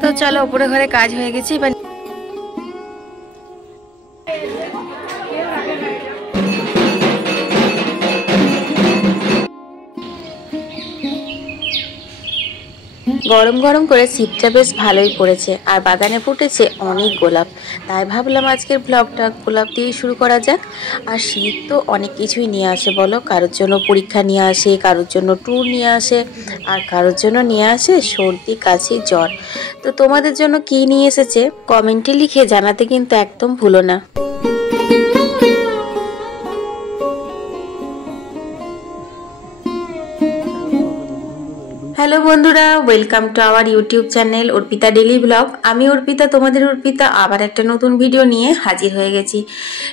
তো চলো উপরে ঘরে কাজ হয়ে গেছে এবার গরম গরম করে শীতটা বেশ ভালোই পড়েছে আর বাগানে ফুটেছে অনেক গোলাপ। তাই ভাবলাম আজকের ব্লগটা গোলাপ দিয়ে শুরু করা যাক। আর শীত তো অনেক কিছুই নিয়ে আসে বলো, কারোর জন্য পরীক্ষা নিয়ে আসে, কারোর জন্য ট্যুর নিয়ে আসে, আর কারোর জন্য নিয়ে আসে সর্দি কাশি জ্বর। তো তোমাদের জন্য কি নিয়ে এসেছে কমেন্টে লিখে জানাতে কিন্তু একদম ভুলো না। হ্যালো বন্ধুরা, welcome to our YouTube channel Arpita daily blog. আমি অর্পিতা, তোমাদের অর্পিতা আবার একটা নতুন ভিডিও নিয়ে হাজির হয়ে গেছি।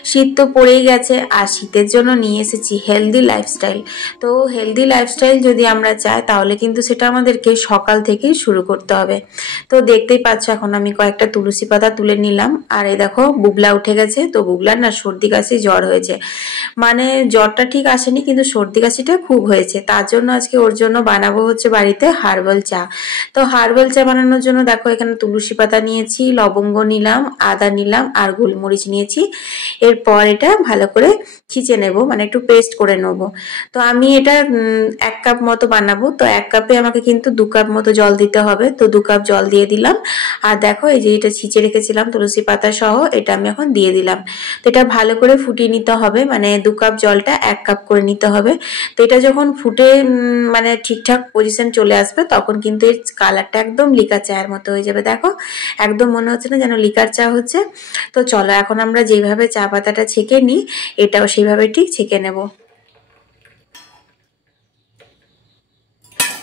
শীত তো পড়েই গেছে আর শীতের জন্য নিয়ে এসেছি হেলদি লাইফস্টাইল। তো হেলদি লাইফস্টাইল যদি আমরা চাই তাহলে কিন্তু সেটা আমাদেরকে সকাল থেকেই শুরু করতে হবে। তো দেখতেই পাচ্ছ এখন আমি কয়েকটা তুলসী পাতা তুলে নিলাম। আর এই দেখো বুবলা উঠে গেছে। তো বুবলার না সর্দি কাশি জ্বর হয়েছে, মানে জ্বরটা ঠিক আসেনি কিন্তু সর্দি কাশিটা খুব হয়েছে। তার জন্য আজকে ওর জন্য বানাবো হচ্ছে বাড়িতে হার্বাল চা। তো হার্বাল চা বানানোর জন্য দেখো এখানে তুলসী পাতা নিয়েছি, লবঙ্গ নিলাম, আদা নিলাম আর গোলমরিচ নিয়েছি। এরপর এটা ভালো করে ছিঁচে নেব, মানে একটু পেস্ট করে নেব। তো আমি এটা 1 কাপ মতো বানাবো। তো 1 কাপে আমাকে কিন্তু 2 কাপ মতো জল দিতে হবে। তো 2 কাপ জল দিয়ে দিলাম। আর দেখো এই যে এটা ছিঁচে রেখেছিলাম তুলসী পাতা সহ, এটা আমি এখন দিয়ে দিলাম। তো এটা ভালো করে ফুটিয়ে নিতে হবে, মানে 2 কাপ জলটা 1 কাপ করে নিতে হবে। তো এটা যখন ফুটে মানে ঠিকঠাক পজিশন চলে আসবে তখন কিন্তু এর কালারটা একদম লিকার চায়ের মতো হয়ে যাবে। দেখো একদম মনে হচ্ছে না যেন লিকার চা হচ্ছে। তো চলো এখন আমরা যেভাবে চা পাতাটা ছেঁকে নিই এটাও সেইভাবে ঠিক ছেঁকে নেব।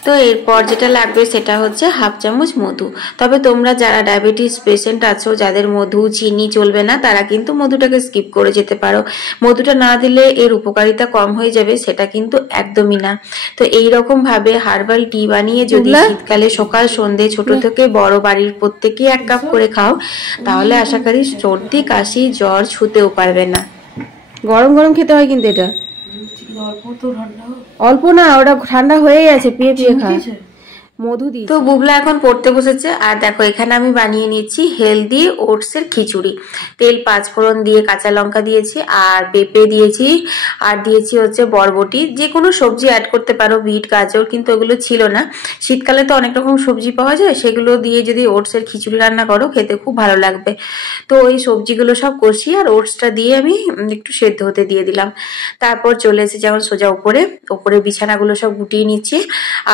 তো এরপর যেটা লাগবে সেটা হচ্ছে 1/2 চামচ মধু। তবে তোমরা যারা ডায়াবেটিস পেশেন্ট আছো, যাদের মধু চিনি চলবে না, তারা কিন্তু মধুটাকে স্কিপ করে যেতে পারো। মধুটা না দিলে এর উপকারিতা কম হয়ে যাবে সেটা কিন্তু একদমই না। তো এইরকম ভাবে হার্বাল টি বানিয়ে যদি শীতকালে সকাল সন্ধ্যে ছোট থেকে বড় বাড়ির প্রত্যেকেই 1 কাপ করে খাও তাহলে আশা করি সর্দি কাশি জ্বর ছুতেও পারবে না। গরম গরম খেতে হয় কিন্তু এটা অল্প না, ওটা ঠান্ডা হয়ে গেছে, পিয়ে পিয়ে খা। মধু দিয়েছি। তো বুবলা এখন পড়তে বসেছে। আর দেখো এখানে আমি বানিয়ে নিচ্ছি হেলদি ওটসের খিচুড়ি। তেল 5 ফোড়ন দিয়ে কাঁচা লঙ্কা দিয়েছি আর পেঁপে দিয়েছি আর দিয়েছি হচ্ছে বরবটি। যে কোনো সবজি অ্যাড করতে পারো, বিট গাজর, কিন্তু ওগুলো ছিল না। শীতকালে তো অনেক রকম সবজি পাওয়া যায়, সেগুলো দিয়ে যদি ওটসের খিচুড়ি রান্না করো খেতে খুব ভালো লাগবে। তো ওই সবজিগুলো সব কষিয়ে আর ওটসটা দিয়ে আমি একটু সেদ্ধ হতে দিয়ে দিলাম। তারপর চলে এসে যেমন সোজা উপরে বিছানাগুলো সব গুটিয়ে নিচ্ছি।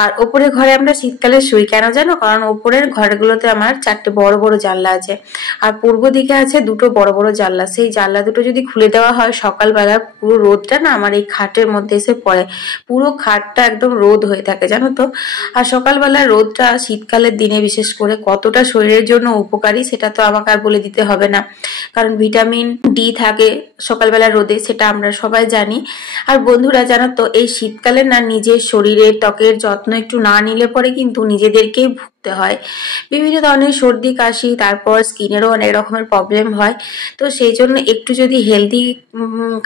আর ওপরে ঘরে আমরা শীতকালে শুই কেন জানো? কারণ ওপরের ঘরগুলোতে আমার 4টে বড় বড় জানলা আছে আর পূর্ব দিকে আছে 2টো বড় বড় জানলা। সেই জানলা দুটো যদি খুলে দেওয়া হয় সকালবেলা পুরো রোদটা না আমার এই খাটের মধ্যে এসে পড়ে, পুরো খাটটা একদম রোদ হয়ে থাকে জানো তো। আর সকালবেলা রোদটা শীতকালের দিনে বিশেষ করে কতটা শরীরের জন্য উপকারী সেটা তো আমাকে আর বলে দিতে হবে না, কারণ ভিটামিন ডি থাকে সকালবেলা রোদে, সেটা আমরা সবাই জানি। আর বন্ধুরা জানো তো এই শীতকালে না নিজের শরীরের ত্বকের যত্ন একটু না নিলে পরে কিন্তু নিজেদেরকেই ভুগতে হয় বিভিন্ন ধরনের সর্দি কাশি, তারপর স্কিনেরও অনেক রকমের প্রবলেম হয়। তো সেই জন্য একটু যদি হেলদি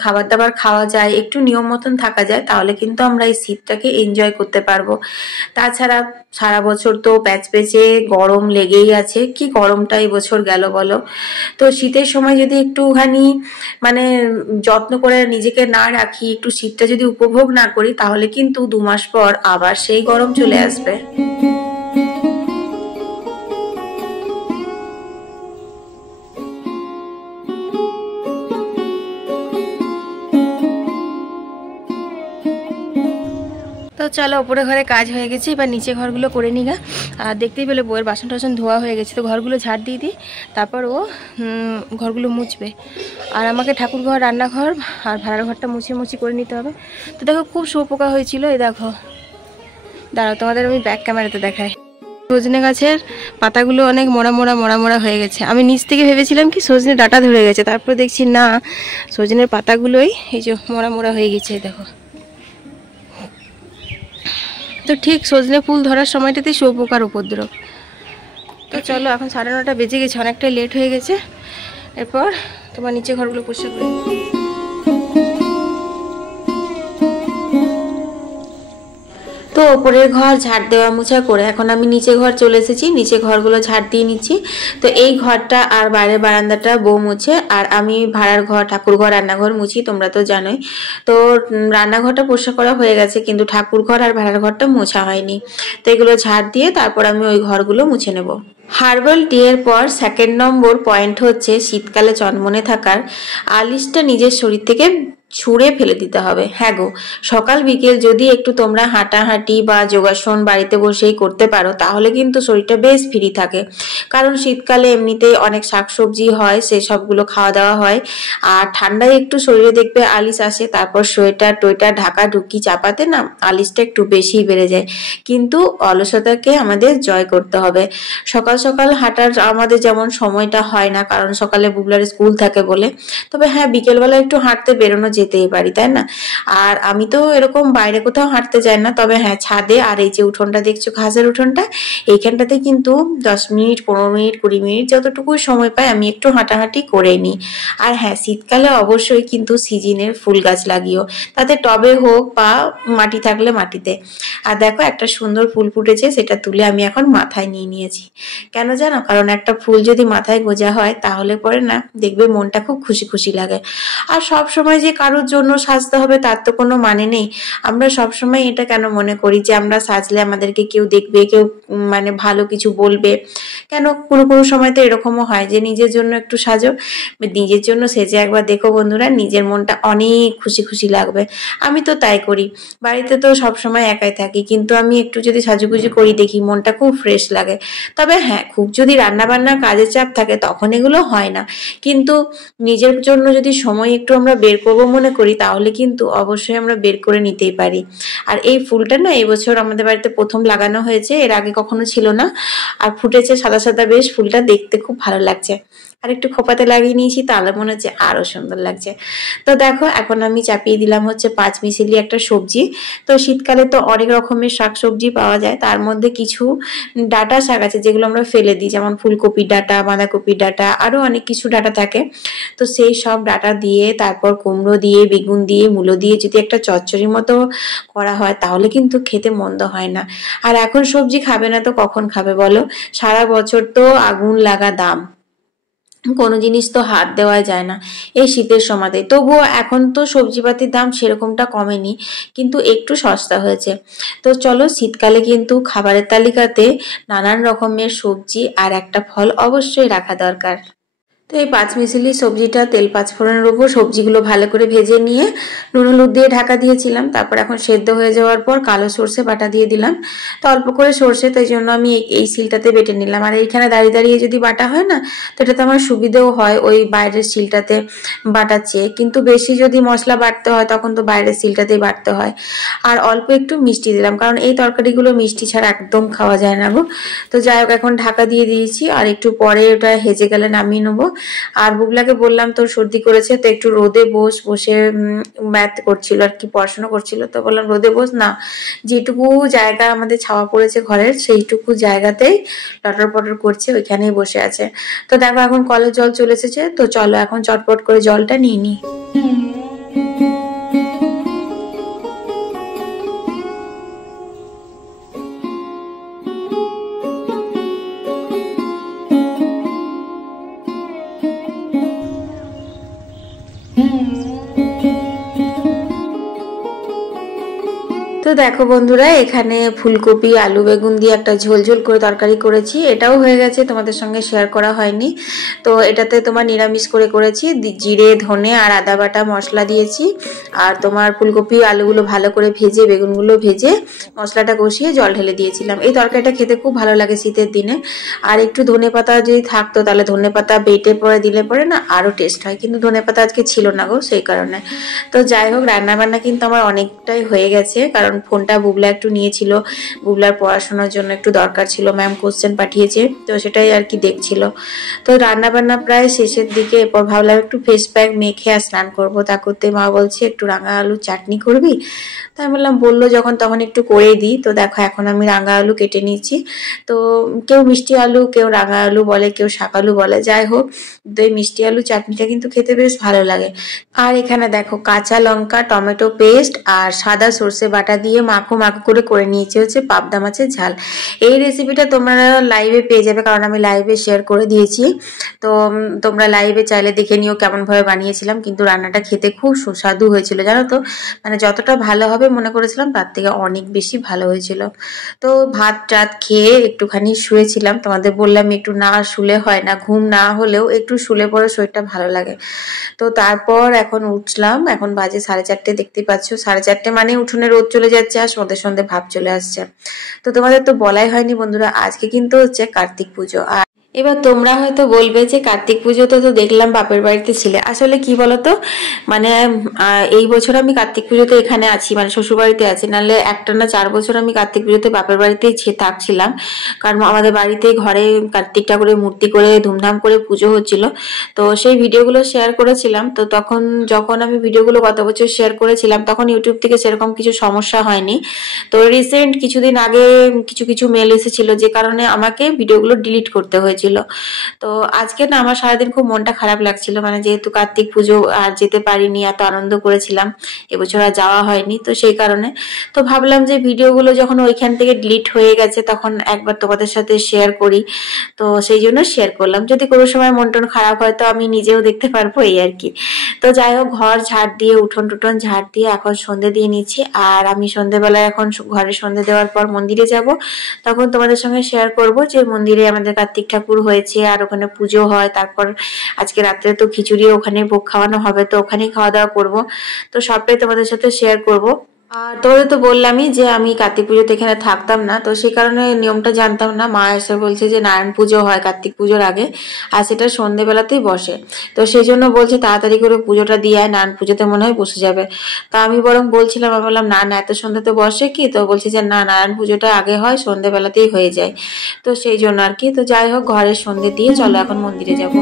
খাবার দাবার খাওয়া যায়, একটু নিয়ম মতন থাকা যায়, তাহলে কিন্তু আমরা এই শীতটাকে এনজয় করতে পারবো। তাছাড়া সারা বছর তো প্যাচপ্যাচে গরম লেগেই আছে, কি গরমটা এই বছর গেল বলো। তো শীতের সময় যদি একটুখানি মানে যত্ন করে নিজেকে না রাখি, একটু শীতটা যদি উপভোগ না করি, তাহলে কিন্তু 2 মাস পর আবার সেই গরম চলে আসবে। তো চলো উপরে ঘরে কাজ হয়ে গেছে, এবার নিচে ঘরগুলো করে নিগা। আর দেখতেই পেলে বউয়ের বাসন টাসন ধোয়া হয়ে গেছে, তো ঘরগুলো ঝাড় দিয়ে দিই, তারপর ও ঘরগুলো মুছবে। আর আমাকে ঠাকুর ঘর, রান্নাঘর আর ভাড়ার ঘরটা মুছি করে নিতে হবে। তো দেখো খুব শুয়োপোকা হয়েছিল, এই দেখো, দাঁড়াও তোমাদের আমি ব্যাক ক্যামেরাতে দেখাই। সজনে গাছের পাতাগুলো অনেক মোড়া হয়ে গেছে। আমি নিচ থেকে ভেবেছিলাম কি সজনে ডাঁটা ধরে গেছে, তারপর দেখছি না, সজনের পাতাগুলোই এই যে মোড়া হয়ে গেছে, দেখো। তো ঠিক সজনে ফুল ধরার সময়টাতে শুয়োপোকার উপদ্রব। তো চলো এখন 9:30 বেজে গেছে, অনেকটাই লেট হয়ে গেছে। এরপর তোমার নিচে ঘরগুলো পরিষ্কার করে তো ওপরের ঘর ঝাড় দেওয়া মোছা করে এখন আমি নিচে ঘর চলে এসেছি, নিচে ঘরগুলো ঝাড় দিয়ে নিচ্ছি। তো এই ঘরটা আর বাইরের বারান্দাটা বউ মুছে, আর আমি ভাড়ার ঘর, ঠাকুর ঘর, রান্নাঘর মুছি, তোমরা তো জানোই। তো রান্নাঘরটা পরিষ্কার করা হয়ে গেছে, কিন্তু ঠাকুর ঘর আর ভাড়ার ঘরটা মোছা হয়নি। তো এগুলো ঝাড় দিয়ে তারপর আমি ওই ঘরগুলো মুছে নেব। হার্বাল টি এর পর সেকেন্ড নম্বর পয়েন্ট হচ্ছে শীতকালে চনমনে থাকার আলিশটা নিজের শরীর থেকে ছুঁড়ে ফেলে দিতে হবে। হ্যাঁ গো, সকাল বিকেল যদি একটু তোমরা হাঁটাহাঁটি বা যোগাসন বাড়িতে বসেই করতে পারো তাহলে কিন্তু শরীরটা বেশ ফ্রি থাকে। কারণ শীতকালে এমনিতেই অনেক শাকসবজি হয়, সেসবগুলো খাওয়া দাওয়া হয়, আর ঠান্ডায় একটু শরীরে দেখবে আলিশ আসে, তারপর সোয়েটার টোয়েটার ঢাকা ঢুকি চাপাতে না আলিশটা একটু বেশি বেড়ে যায়। কিন্তু অলসতাকে আমাদের জয় করতে হবে। সকাল সকাল হাঁটার আমাদের যেমন সময়টা হয় না, কারণ সকালে বুবলার স্কুল থাকে বলে, তবে হ্যাঁ বিকেলবেলা একটু হাঁটতে বেরোনো যেতেই পারি, তাই না? আর আমি তো এরকম বাইরে কোথাও হাঁটতে যাই না, তবে হ্যাঁ ছাদে আর এই যে উঠোনটা দেখছো, ঘাসের উঠোনটা, এইখানটাতে কিন্তু 10 মিনিট 15 মিনিট 20 মিনিট যতটুকু সময় পাই আমি একটু হাঁটাহাঁটি করে নিই। আর হ্যাঁ শীতকালে অবশ্যই কিন্তু সিজনের ফুল গাছ লাগিও, তাতে টবে হোক বা মাটি থাকলে মাটিতে। আর দেখো একটা সুন্দর ফুল ফুটেছে, সেটা তুলে আমি এখন মাথায় নিয়ে নিয়েছি। কেন জানো? কারণ একটা ফুল যদি মাথায় গোজা হয় তাহলে পরে না দেখবে মনটা খুব খুশি খুশি লাগে। আর সব সময় যে কারোর জন্য সাজতে হবে তার তো কোনো মানে নেই। আমরা সব সময় এটা কেন মনে করি যে আমরা সাজলে আমাদেরকে কেউ দেখবে, কেউ মানে ভালো কিছু বলবে? কেন, কোনো কোনো সময় তো এরকমও হয় যে নিজের জন্য একটু সাজো, নিজের জন্য সেজে একবার দেখো বন্ধুরা, নিজের মনটা অনেক খুশি খুশি লাগবে। আমি তো তাই করি, বাড়িতে তো সব সময় একাই থাকি, কিন্তু আমি একটু যদি সাজুগুজু করি দেখি মনটা খুব ফ্রেশ লাগে। তবে হ্যাঁ খুব যদি রান্না বান্নার কাজের চাপ থাকে তখন এগুলো হয় না, কিন্তু নিজের জন্য যদি সময় একটু আমরা বের করবো মনে করি তাহলে কিন্তু অবশ্যই আমরা বের করে নিতেই পারি। আর এই ফুলটা না এবছর আমাদের বাড়িতে প্রথম লাগানো হয়েছে, এর আগে কখনো ছিল না, আর ফুটেছে সাদা সাদা, বেশ ফুলটা দেখতে খুব ভালো লাগছে। আর একটু খোপাতে লাগিয়ে নিয়েছি, তাহলে মনে হচ্ছে আরো সুন্দর লাগছে। তো দেখো এখন আমি চাপিয়ে দিলাম হচ্ছে 5 মিশালি একটা সবজি। তো শীতকালে তো অনেক রকমের শাকসবজি পাওয়া যায়, তার মধ্যে কিছু ডাঁটা শাক আছে যেগুলো আমরা ফেলে দিই, যেমন ফুলকপির ডাঁটা, বাঁধাকপির ডাঁটা, আরো অনেক কিছু ডাঁটা থাকে। তো সেই সব ডাঁটা দিয়ে, তারপর কুমড়ো দিয়ে, বেগুন দিয়ে, মূলো দিয়ে যদি একটা চচ্চড়ির মতো করা হয় তাহলে কিন্তু খেতে মন্দ হয় না। আর এখন সবজি খাবে না তো কখন খাবে বলো? সারা বছর তো আগুন লাগা দাম, কোনো জিনিস তো হাত দেওয়া যায় না এই শীতের সময়তে। তবুও এখন তো সবজিপাতির দাম সেরকমটা কমেনি, কিন্তু একটু সস্তা হয়েছে। তো চলো, শীতকালে কিন্তু খাবারের তালিকাতে নানান রকমের সবজি আর একটা ফল অবশ্যই রাখা দরকার। তো এই 5 মিশালি সবজিটা তেল 5 ফোড়নের উপর সবজিগুলো ভালো করে ভেজে নিয়ে নুন হলুদ দিয়ে ঢাকা দিয়েছিলাম। তারপর এখন সেদ্ধ হয়ে যাওয়ার পর কালো সর্ষে বাটা দিয়ে দিলাম। তো অল্প করে সর্ষে, তাই জন্য আমি এই শিলটাতে বেটে নিলাম। আর এইখানে দাঁড়িয়ে দাঁড়িয়ে যদি বাটা হয় না তো এটাতে আমার সুবিধেও হয় ওই বাইরের শিলটাতে বাটার চেয়ে, কিন্তু বেশি যদি মশলা বাটতে হয় তখন তো বাইরের শিলটাতেই বাটতে হয়। আর অল্প একটু মিষ্টি দিলাম, কারণ এই তরকারিগুলো মিষ্টি ছাড়া একদম খাওয়া যায় না গো। তো যাই হোক এখন ঢাকা দিয়ে দিয়েছি, আর একটু পরে ওটা হেজে গেলে নামিয়ে নেবো। আর বুবলাকে বললাম তোর সর্দি করেছে তো একটু রোদে বসে ম্যাথ করছিল আর কি, পড়াশোনা করছিল। তো বললাম রোদে বস না, যেটুকু জায়গা আমাদের ছাওয়া পড়েছে ঘরের সেইটুকু জায়গাতেই লটর পটর করছে, ওইখানেই বসে আছে। তো দেখো এখন কলের জল চলে এসেছে, তো চলো এখন চটপট করে জলটা নিয়ে নিই। তো দেখো বন্ধুরা, এখানে ফুলকপি আলু বেগুন দিয়ে একটা ঝোল ঝোল করে তরকারি করেছি, এটাও হয়ে গেছে, তোমাদের সঙ্গে শেয়ার করা হয়নি। তো এটাতে তোমার নিরামিষ করে করেছি, জিরে ধনে আর আদা বাটা মশলা দিয়েছি। আর তোমার ফুলকপি আলুগুলো ভালো করে ভেজে, বেগুনগুলো ভেজে মশলাটা কষিয়ে জল ঢেলে দিয়েছিলাম। এই তরকারিটা খেতে খুব ভালো লাগে শীতের দিনে। আর একটু ধনে পাতা যদি থাকতো তাহলে ধনে পাতা বেটে পরে দিলে পরে না আরো টেস্ট হয়, কিন্তু ধনে পাতা আজকে ছিল না গো, সেই কারণে। তো যাই হোক রান্না বান্না কিন্তু আমার অনেকটাই হয়ে গেছে, কারণ ফোনটা বুবলা একটু নিয়েছিল, বুবলার পড়াশোনার জন্য একটু দরকার ছিল, ম্যাম কোশ্চেন পাঠিয়েছে তো সেটাই আর কি দেখছিল। তো রান্না বান্না প্রায় শেষের দিকে, এরপর ভাবলাম একটু ফেস প্যাক মেখে আর স্নান করবো। তা করতে মা বলছে একটু রাঙা আলু চাটনি করবি, তাই বললাম বললো যখন তখন একটু করে দিই। তো দেখো এখন আমি রাঙা আলু কেটে নিচ্ছি। তো কেউ মিষ্টি আলু, কেউ রাঙা আলু বলে, কেউ শাক আলু বলে, যাই হোক তো এই মিষ্টি আলু চাটনিটা কিন্তু খেতে বেশ ভালো লাগে। আর এখানে দেখো কাঁচা লঙ্কা, টমেটো পেস্ট আর সাদা সর্ষে বাটা দিয়ে দিয়ে মাখো মাখো করে নিয়েছি হচ্ছে পাবদা মাছের ঝাল। এই রেসিপিটা তোমরা লাইভে পেয়ে যাবে, কারণ আমি লাইভে শেয়ার করে দিয়েছি। তো তোমরা লাইভে চাইলে দেখে নিও কেমনভাবে বানিয়েছিলাম। কিন্তু রান্নাটা খেতে খুব সুস্বাদু হয়েছিল জানো তো, মানে যতটা ভালো হবে মনে করেছিলাম তার থেকে অনেক বেশি ভালো হয়েছিল। তো ভাত টাত খেয়ে একটুখানি শুয়েছিলাম, তোমাদের বললাম একটু না শুলে হয় না, ঘুম না হলেও একটু শুলে পরে শরীরটা ভালো লাগে। তো তারপর এখন উঠলাম, এখন বাজে 4:30, দেখতেই পাচ্ছ 4:30 মানে উঠোনে রোদ চলে যাচ্ছে আর সন্ধে সন্ধে ভাব চলে আসছে। তো তোমাদের তো বলাই হয়নি বন্ধুরা, আজকে কিন্তু হচ্ছে কার্তিক পুজো। আর এবার তোমরা হয়তো বলবে যে কার্তিক পুজোতে তো দেখলাম বাপের বাড়িতে ছিলে, আসলে কি বলতো, মানে এই বছর আমি কার্তিক পুজোতে এখানে আছি, মানে শ্বশুর বাড়িতে আছি, নাহলে একটানা 4 বছর আমি কার্তিক পুজোতে বাপের বাড়িতেই থাকছিলাম। কারণ আমাদের বাড়িতে ঘরে কার্তিক ঠাকুরের মূর্তি করে ধুমধাম করে পুজো হচ্ছিল। তো সেই ভিডিওগুলো শেয়ার করেছিলাম। তো তখন যখন আমি ভিডিওগুলো গত বছর শেয়ার করেছিলাম তখন ইউটিউব থেকে সেরকম কিছু সমস্যা হয়নি। তো রিসেন্ট কিছুদিন আগে কিছু মেল এসেছিল, যে কারণে আমাকে ভিডিওগুলো ডিলিট করতে হয়েছিল। তো আজকে না আমার সারাদিন খুব মনটা খারাপ লাগছিল, মানে যেহেতু কার্তিক পুজো আর যেতে পারিনি, এত আনন্দ করেছিলাম, এবছর আর যাওয়া হয়নি। তো সেই কারণে তো ভাবলাম যে ভিডিওগুলো যখন ওইখান থেকে ডিলিট হয়ে গেছে তখন একবার তোমাদের সাথে শেয়ার করি। তো সেই জন্য শেয়ার করলাম, যদি কোনো সময় মন টন খারাপ হয় তো আমি নিজেও দেখতে পারবো, এই আর কি। তো যাই হোক, ঘর ঝাড় দিয়ে উঠোন টুটন ঝাড় দিয়ে এখন সন্ধে দিয়ে নিচ্ছি। আর আমি সন্ধেবেলায় এখন ঘরে সন্ধে দেওয়ার পর মন্দিরে যাব, তখন তোমাদের সঙ্গে শেয়ার করব যে মন্দিরে আমাদের কার্তিক ঠাকুর হয়েছে আর ওখানে পুজো হয়। তারপর আজকে রাত্রে তো খিচুড়ি ওখানে ভোগ খাওয়ানো হবে, তো ওখানেই খাওয়া দাওয়া করবো। তো সবটাই তোমাদের সাথে শেয়ার করব। আর তোদের তো বললামই যে আমি কার্তিক পুজোতে এখানে থাকতাম না, তো সেই কারণে নিয়মটা জানতাম না। মা এসে বলছে যে নারায়ণ পুজো হয় কার্তিক পুজোর আগে, আর সেটা সন্ধ্যেবেলাতেই বসে। তো সেই জন্য বলছে তাড়াতাড়ি করে পুজোটা দিয়ে আয়, নারায়ণ পুজোতে মনে হয় বসে যাবে। তা আমি বরং বলছিলাম, আমি বললাম না না এত সন্ধ্যাতে বসে কি, তো বলছে যে না নারায়ণ পুজোটা আগে হয়, সন্ধ্যেবেলাতেই হয়ে যায়। তো সেই জন্য আর কি। তো যাই হোক, ঘরের সন্ধ্যে দিয়ে চলো এখন মন্দিরে যাবো।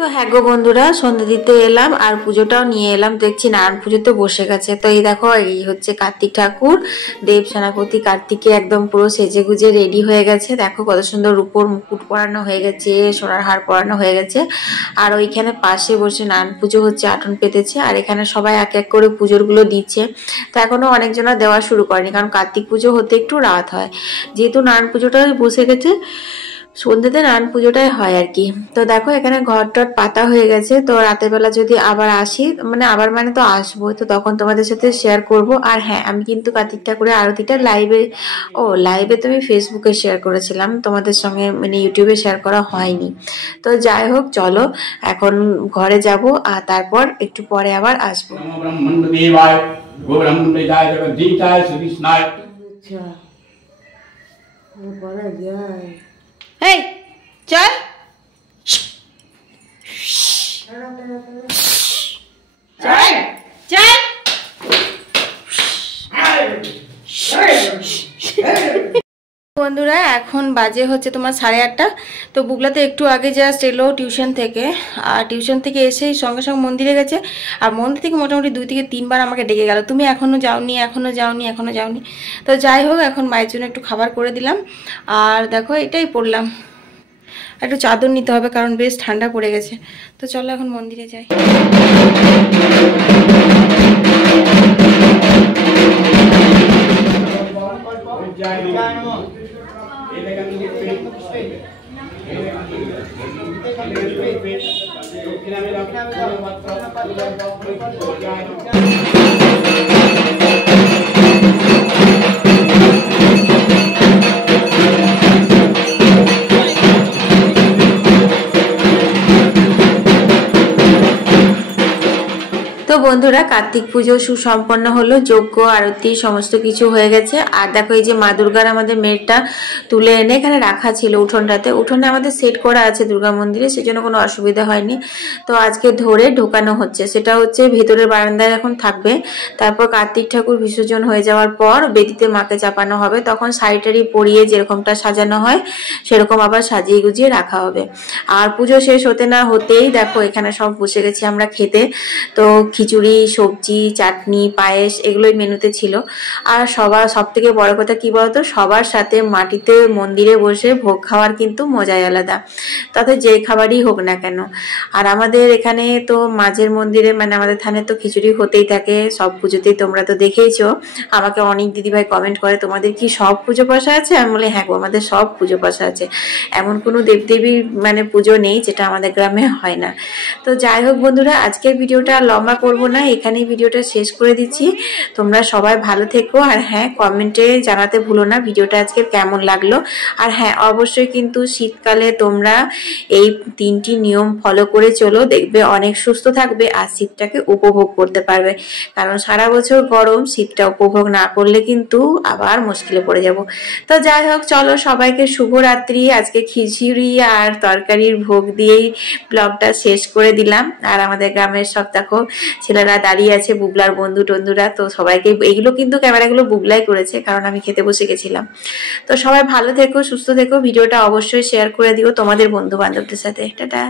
তো হ্যাঁ গো বন্ধুরা, সন্ধ্যে দিতে এলাম আর পুজোটাও নিয়ে এলাম, দেখছি নারায়ণ পুজোতে বসে গেছে। তো এই দেখো, এই হচ্ছে কার্তিক ঠাকুর, দেব সেনাপতি কার্তিকে একদম পুরো সেজে গুজে রেডি হয়ে গেছে। দেখো কত সুন্দর রূপোর মুকুট পরানো হয়ে গেছে, সোনার হার পরানো হয়ে গেছে। আর ওইখানে পাশে বসে নারায়ণ পুজো হচ্ছে, আটন পেতেছে। আর এখানে সবাই এক এক করে পুজোর গুলো দিচ্ছে। তো এখনো অনেকজনা দেওয়া শুরু করেনি, কারণ কার্তিক পুজো হতে একটু রাত হয়, যেহেতু নারায়ণ পুজোটা বসে গেছে, সন্ধ্যেতে নারায়ণ পুজোটাই হয় আর কি। তো দেখো এখানে ঘর টট পাতা হয়ে গেছে। তো রাতের বেলা যদি আবার আসি, মানে আবার মানে তো আসবো, তো তখন তোমাদের সাথে শেয়ার করব। আর হ্যাঁ, আমি কিন্তু কার্তিক ঠাকুরের আরতিটা লাইভে তো আমি ফেসবুকে শেয়ার করেছিলাম, তোমাদের সঙ্গে মানে ইউটিউবে শেয়ার করা হয়নি। তো যাই হোক, চলো এখন ঘরে যাব আর তারপর একটু পরে আবার আসবো। এই চল, চল চল। বন্ধুরা এখন বাজে হচ্ছে তোমার 8:30। তো বুবলা তো একটু আগে জাস্ট এলো টিউশন থেকে, আর টিউশন থেকে এসেই সঙ্গে সঙ্গে মন্দিরে গেছে। আর মন্দির থেকে মোটামুটি 2 থেকে 3 বার আমাকে ডেকে গেল, তুমি এখনো যাওনি এখনো যাওনি এখনো যাওনি। তো যাই হোক, এখন মায়ের জন্য একটু খাবার করে দিলাম। আর দেখো এটাই পড়লাম, একটু চাদর নিতে হবে কারণ বেশ ঠান্ডা পড়ে গেছে। তো চলো এখন মন্দিরে যাই। তো বন্ধুরা, কার্তিক পুজো সুসম্পন্ন হলো, যজ্ঞ আরতি সমস্ত কিছু হয়ে গেছে। আর দেখো এই যে মা দুর্গার আমাদের মেয়েটা তুলে এনে এখানে রাখা ছিল উঠোনটাতে। উঠোনে আমাদের সেট করা আছে দুর্গা মন্দিরে, সেজন্য কোনো অসুবিধা হয়নি। তো আজকে ধরে ঢোকানো হচ্ছে, সেটা হচ্ছে ভেতরের বারান্দায় এখন থাকবে। তারপর কার্তিক ঠাকুর বিসর্জন হয়ে যাওয়ার পর বেদিতে মাকে চাপানো হবে, তখন শাড়ি টাড়ি পরিয়ে যেরকমটা সাজানো হয় সেরকম আবার সাজিয়ে গুজিয়ে রাখা হবে। আর পুজো শেষ হতে না হতেই দেখো এখানে সব বসে গেছি আমরা খেতে। তো খিচুড়ি, সবজি, চাটনি, পায়েস এগুলোই মেনুতে ছিল। আর সব থেকে বড় কথা কি বলতো, সবার সাথে মাটিতে মন্দিরে বসে ভোগ খাওয়ার কিন্তু মজাই আলাদা, তাতে যে খাবারই হোক না কেন। আর আমাদের এখানে তো মাঝের মন্দিরে মানে আমাদের থানে তো খিচুড়ি হতেই থাকে সব পুজোতেই, তোমরা তো দেখেইছো। আমাকে অনেক দিদিভাই কমেন্ট করে তোমাদের কি সব পুজো পাশা আছে? আমি বলি হ্যাঁ গো, আমাদের সব পুজো পাশা আছে, এমন কোনো দেবদেবীর মানে পুজো নেই যেটা আমাদের গ্রামে হয় না। তো যাই হোক বন্ধুরা, আজকের ভিডিওটা লম্বা করব না, এখানেই ভিডিওটা শেষ করে দিচ্ছি। তোমরা সবাই ভালো থেকো, আর হ্যাঁ কমেন্টে জানাতে ভুলো না ভিডিওটা আজকে কেমন লাগলো। আর হ্যাঁ অবশ্যই কিন্তু শীতকালে তোমরা এই 3টি নিয়ম ফলো করে চলো, দেখবে অনেক সুস্থ থাকবে আর শীতটাকে উপভোগ করতে পারবে। কারণ সারা বছর গরম, শীতটা উপভোগ না করলে কিন্তু আবার মুশকিলে পড়ে যাব। তো যাই হোক চলো, সবাইকে শুভরাত্রি। আজকে খিচুড়ি আর তরকারির ভোগ দিয়েই ব্লগটা শেষ করে দিলাম। আর আমাদের গ্রামের সব দেখো ছেলেরা দাঁড়িয়ে আছে, বুবলার বন্ধু টন্ধুরা। তো সবাইকে এইগুলো কিন্তু ক্যামেরাগুলো বুবলাই করেছে, কারণ আমি খেতে বসে গেছিলাম। তো সবাই ভালো থেকো, সুস্থ থেকো, ভিডিওটা অবশ্যই শেয়ার করে দিও তোমাদের বন্ধু বান্ধবদের সাথে। টাটা।